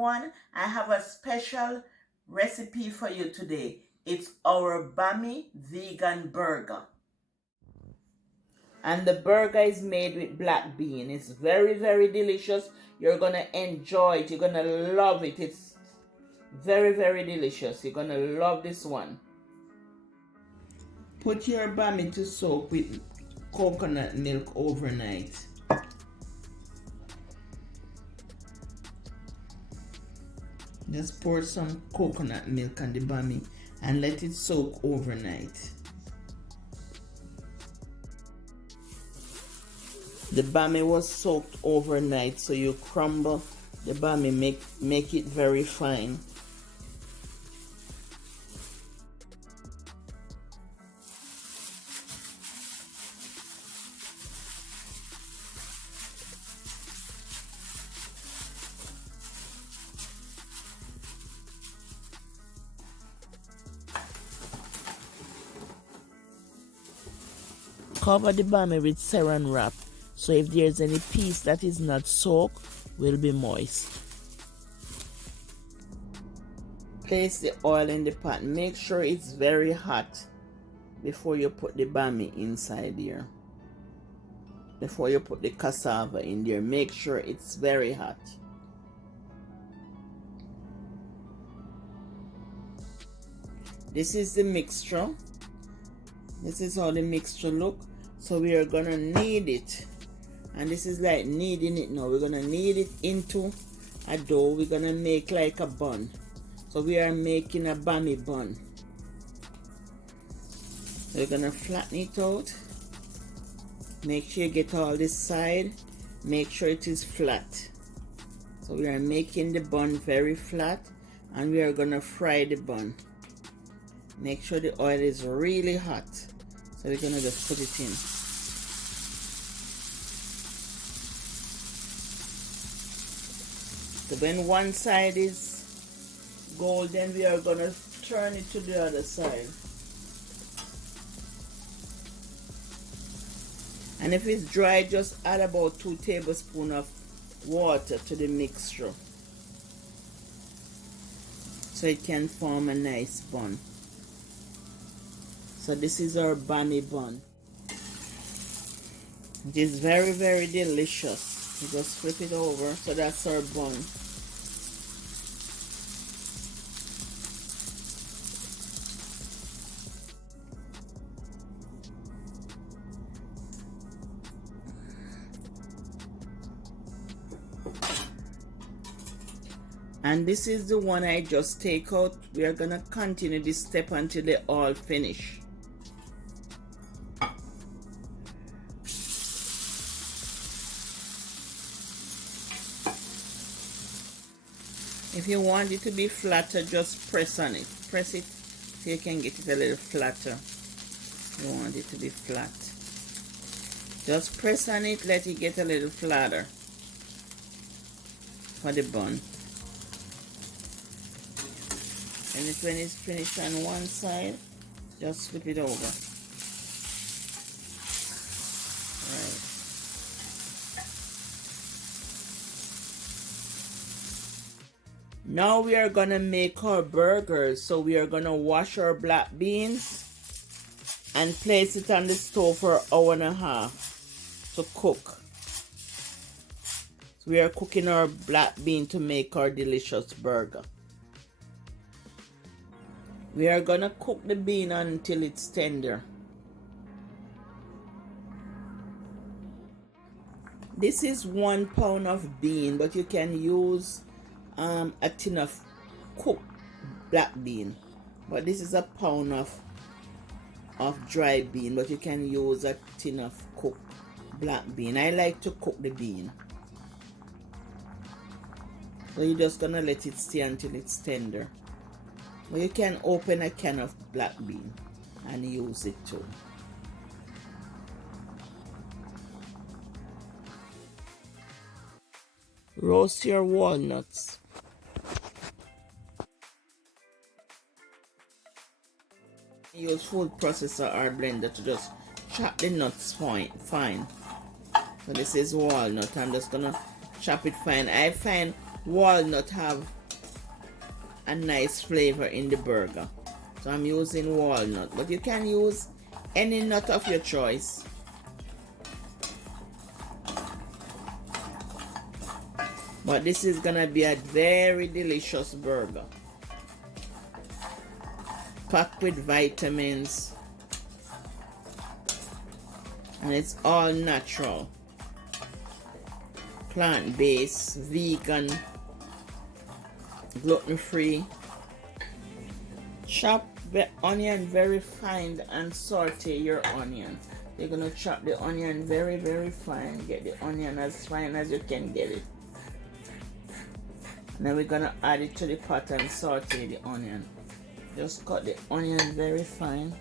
everyone, I have a special recipe for you today. It's our Bammy vegan burger. And the burger is made with black bean. It's very, very delicious. You're gonna enjoy it. You're gonna love it. It's very, very delicious. You're gonna love this one. Put your Bammy to soak with coconut milk overnight. Just pour some coconut milk on the Bammy and let it soak overnight. The Bammy was soaked overnight, so you crumble the Bammy, make it very fine. Cover the Bammy with saran wrap, so if there's any piece that is not soaked, will be moist. Place the oil in the pot. Make sure it's very hot before you put the Bammy inside here. Before you put the cassava in there, make sure it's very hot. This is the mixture. This is how the mixture look. So we are gonna knead it, and this is like kneading it now. We're gonna knead it into a dough. We're gonna make like a bun. So we are making a Bammy bun. We're gonna flatten it out. Make sure you get all this side. Make sure it is flat. So we are making the bun very flat, and we are gonna fry the bun. Make sure the oil is really hot. So we're gonna just put it in. So when one side is golden, we are gonna turn it to the other side. And if it's dry, just add about 2 tablespoons of water to the mixture, so it can form a nice bun. So this is our Bammy bun. It is very, very delicious. You just flip it over. So that's our bun. And this is the one I just take out. We are gonna continue this step until they all finish. If you want it to be flatter, just press on it. Press it so you can get it a little flatter. You want it to be flat. Just press on it, let it get a little flatter for the bun. And when it's finished on one side, just flip it over. Right. Now we are gonna make our burgers. So we are gonna wash our black beans and place it on the stove for an hour and a half to cook. So we are cooking our black bean to make our delicious burger. We are gonna cook the bean until it's tender. This is 1 pound of bean, but you can use a tin of cooked black bean. But this is a pound of dry bean, but you can use a tin of cooked black bean. I like to cook the bean. So you're just gonna let it stay until it's tender. But you can open a can of black bean and use it too. Roast your walnuts. Use food processor or blender to just chop the nuts fine. So this is walnut. I'm just gonna chop it fine. I find walnut have a nice flavor in the burger. So I'm using walnut, but you can use any nut of your choice. But this is gonna be a very delicious burger, packed with vitamins, and it's all natural, plant-based, vegan, gluten-free. Chop the onion very fine and saute your onion. You're gonna chop the onion very, very fine. Get the onion as fine as you can get it. And then we're gonna add it to the pot and saute the onion. Just cut the onion very fine.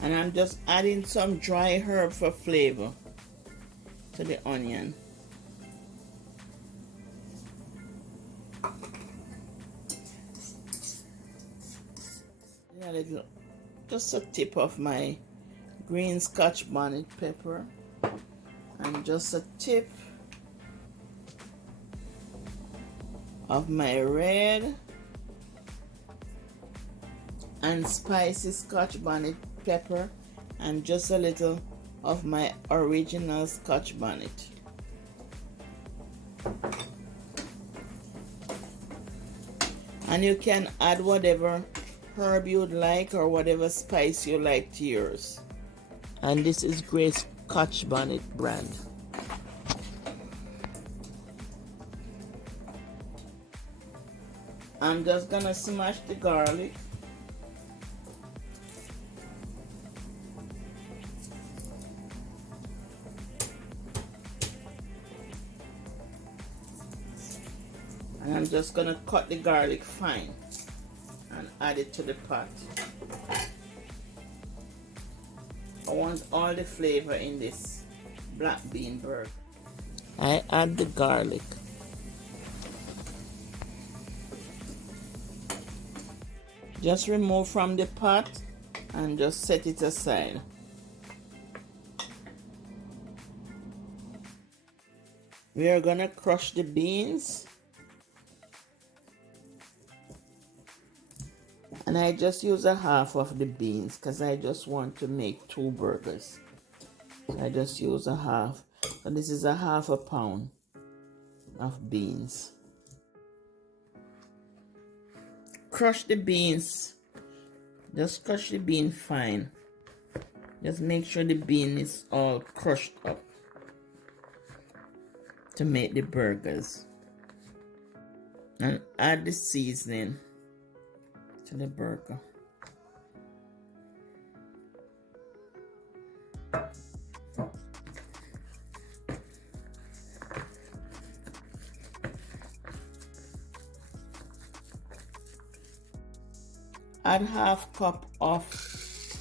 And I'm just adding some dry herb for flavor to the onion. A little, just a tip of my green Scotch bonnet pepper, and just a tip of my red and spicy Scotch bonnet pepper, and just a little of my original Scotch bonnet. And you can add whatever herb you'd like or whatever spice you like to yours. And this is Grace Scotch bonnet brand. I'm just gonna smash the garlic. And I'm just gonna cut the garlic fine and add it to the pot. I want all the flavor in this black bean burger. I add the garlic. Just remove from the pot and just set it aside. We are gonna crush the beans. And I just use a half of the beans because I just want to make 2 burgers. So I just use a half. So this is a half a pound of beans. Crush the beans. Just crush the bean fine. Just make sure the bean is all crushed up to make the burgers. And add the seasoning to the burger. Add half cup of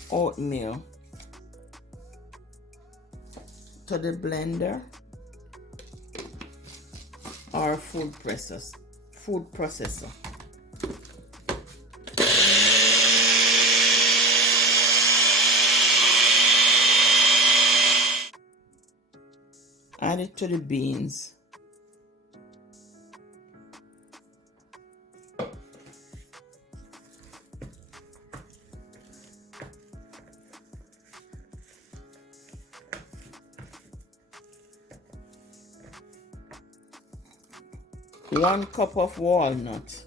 oatmeal to the blender or food processor. Add it to the beans. One cup of walnut.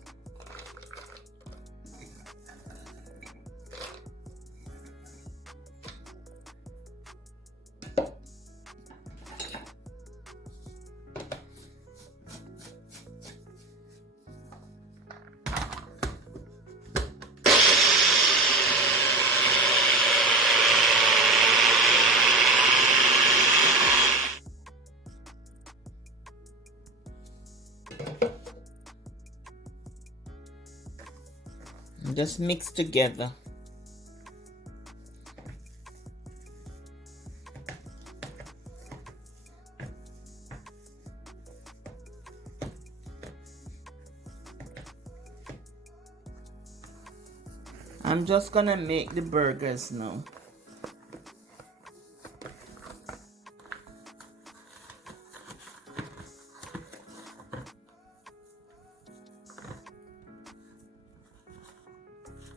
Just mix together. I'm just gonna make the burgers now.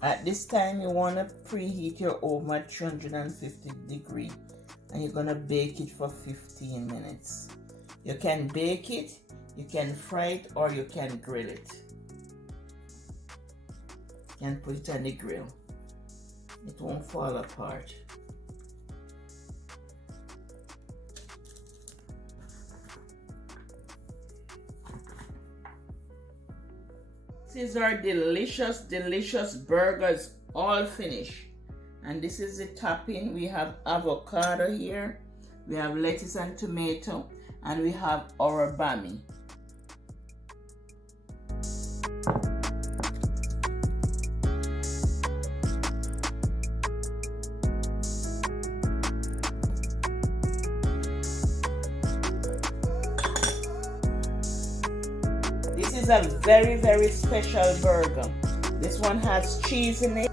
At this time, you want to preheat your oven at 350 degrees, and you're going to bake it for 15 minutes. You can bake it, you can fry it, or you can grill it. You can put it on the grill. It won't fall apart. These are delicious, delicious burgers, all finished. And this is the topping. We have avocado here, we have lettuce and tomato, and we have our Bammy. This is a very, very special burger. This one has cheese in it,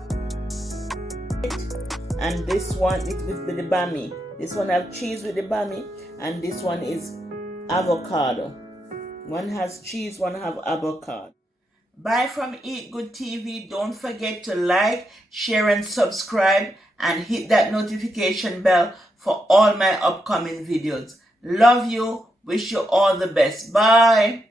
and this one is with the Bammy. This one have cheese with the Bammy, and this one is avocado. One has cheese, one have avocado. Bye from Eat Good TV. Don't forget to like, share, and subscribe, and hit that notification bell for all my upcoming videos. Love you. Wish you all the best. Bye.